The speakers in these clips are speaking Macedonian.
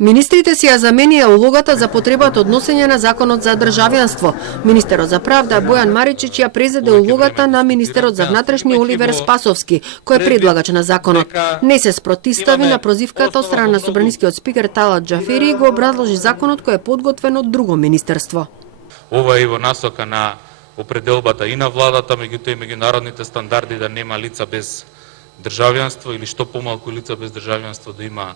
Министрите си ја заменија улогата за потребата од носење на законот за државјанство. Министерот за правда Бојан Маричич ја презеде улогата на министерот за внатрешни Оливер Спасовски, кој е предлагач на законот. Не се спротивстави на прозивката од страна на собранискиот спикер Талат Џафери и го образложи законот кој е подготвен од друго министерство. Ова е во насока на определбата и на владата, меѓутоа и меѓународните стандарди да нема лица без државјанство или што помалку лица без државјанство да има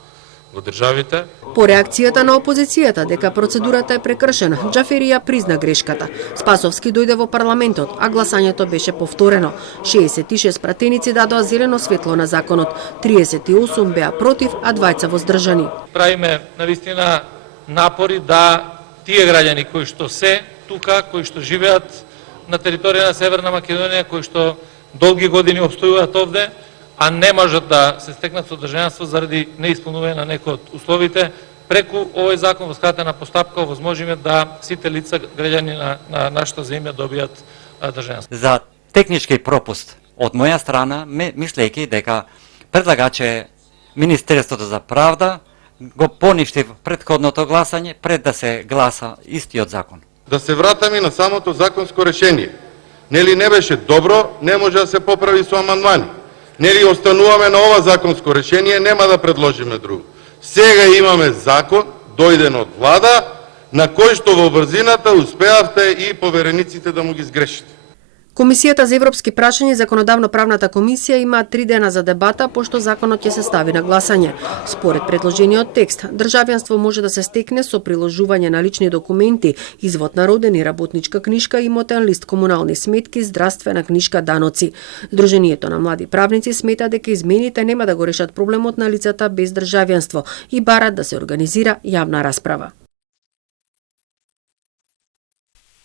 во државите. По реакцијата на опозицијата дека процедурата е прекршена, Џафери ја призна грешката. Спасовски дојде во парламентот, а гласањето беше повторено. 66 пратеници дадоа зелено светло на законот, 38 беа против, а 2 воздржани. Правиме навистина напори да тие граѓани кои што се тука, кои што живеат на територија на Северна Македонија, кои што долги години обстојуваат овде, а не можат да се стекнат со државјанство заради неисполнување на некои од условите, преку овој закон во скратена постапка овозможиме да сите лица граѓани на нашата земја добијат државјанство. За технички пропуст од моја страна, мислејќи дека предлагаче Министерството за правда го поништи претходното гласање пред да се гласа истиот закон. Да се вратаме на самото законско решение. Нели не беше добро, не може да се поправи со амандмани. Нели остануваме на ова законско решение, нема да предложиме друго. Сега имаме закон, дојден од влада, на кој што во брзината успеавте и поверениците да му ги сгрешите. Комисијата за европски прашања и законодавно-правната комисија има 3 дена за дебата, пошто законот ќе се стави на гласање. Според предложениот текст, државјанство може да се стекне со приложување на лични документи, извод на роден и работничка книшка, имотен лист, комунални сметки, здравствена книшка, даноци. Сдруженијето на млади правници смета дека измените нема да го решат проблемот на лицата без државјанство и барат да се организира јавна расправа.